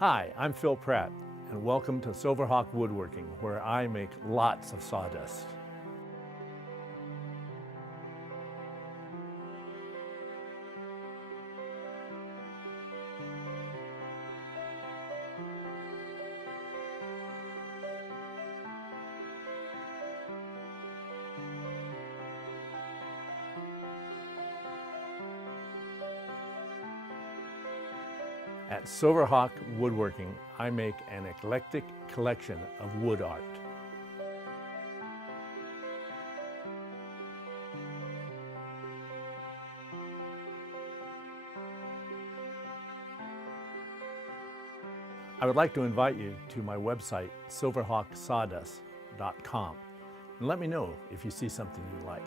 Hi, I'm Phil Pratt, and welcome to Silverhawk Woodworking, where I make lots of sawdust. At Silverhawk Woodworking, I make an eclectic collection of wood art. I would like to invite you to my website, silverhawksawdust.com, and let me know if you see something you like.